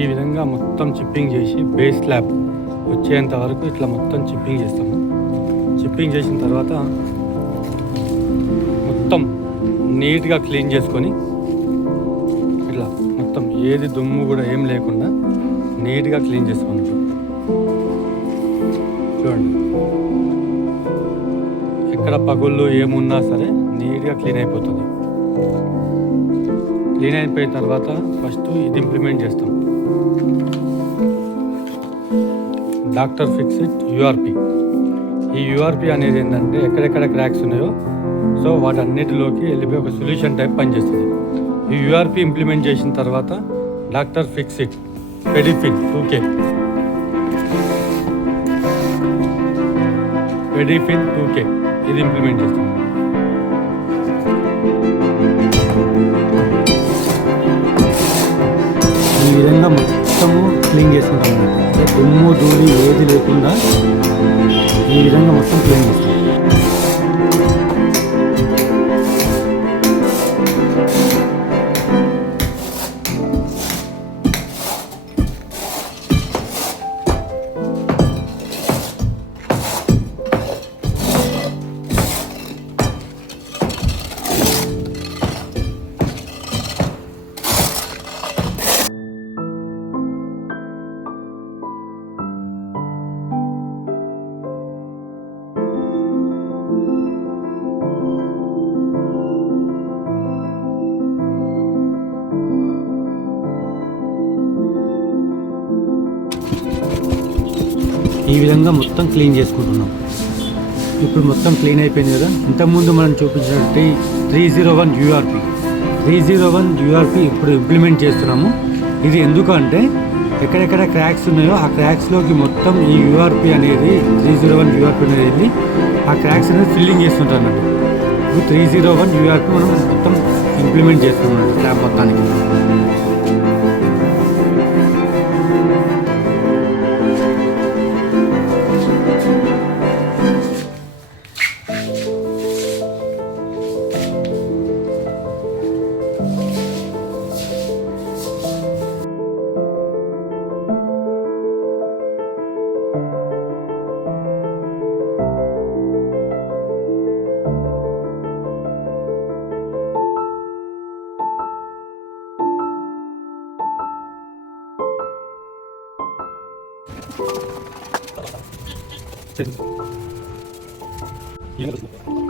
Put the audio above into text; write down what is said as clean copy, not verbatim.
ఈ విధంగా మొత్తం చిప్పింగ్ చేసి బేస్ స్లాబ్ వచ్చేంత వరకు ఇట్లా మొత్తం చిప్పింగ్ చేస్తాము. చిప్పింగ్ చేసిన తర్వాత మొత్తం నీట్గా క్లీన్ చేసుకొని ఇట్లా మొత్తం ఏది దుమ్ము కూడా ఏం లేకుండా నీట్గా క్లీన్ చేసుకోండి. చూడండి, ఎక్కడ పగుళ్ళు ఏమున్నా సరే నీట్గా క్లీన్ అయిపోతుంది. క్లీన్ అయిపోయిన తర్వాత ఫస్ట్ ఇది ఇంప్లిమెంట్ చేస్తాం, డాక్టర్ ఫిక్సిట్ యూఆర్పి. ఈ యూఆర్పి అనేది ఏంటంటే ఎక్కడెక్కడ క్రాక్స్ ఉన్నాయో సో వాటన్నిటిలోకి వెళ్ళిపోయి ఒక సొల్యూషన్ టైప్ పనిచేస్తుంది. ఈ యూఆర్పి ఇంప్లిమెంట్ చేసిన తర్వాత డాక్టర్ ఫిక్సిట్ పెడిఫిన్ 2K ఇది ఇంప్లిమెంట్ చేస్తాం. ఈ విధంగా మొత్తము క్లీన్ చేసుకుంటాం అన్నమాట. దుమ్ము ధూళి ఏది లేకుండా ఈ విధంగా మొత్తం క్లీన్ చేస్తాం. ఈ విధంగా మొత్తం క్లీన్ చేసుకుంటున్నాం. ఇప్పుడు మొత్తం క్లీన్ అయిపోయింది కదా. ఇంతకుముందు మనం చూపించినట్టు 301 యూఆర్పి ఇప్పుడు ఇంప్లిమెంట్ చేస్తున్నాము. ఇది ఎందుకంటే ఎక్కడెక్కడ క్రాక్స్ ఉన్నాయో ఆ క్రాక్స్లోకి మొత్తం ఈ యూఆర్పి అనేది 301 యూఆర్పి అనేది ఆ క్రాక్స్ అనేది ఫిల్లింగ్ చేస్తుంటారు అన్నట్టు. ఇప్పుడు 301 యూఆర్పి మనం మొత్తం ఇంప్లిమెంట్ చేస్తున్నాం స్లాబ్ మొత్తానికి. Yes.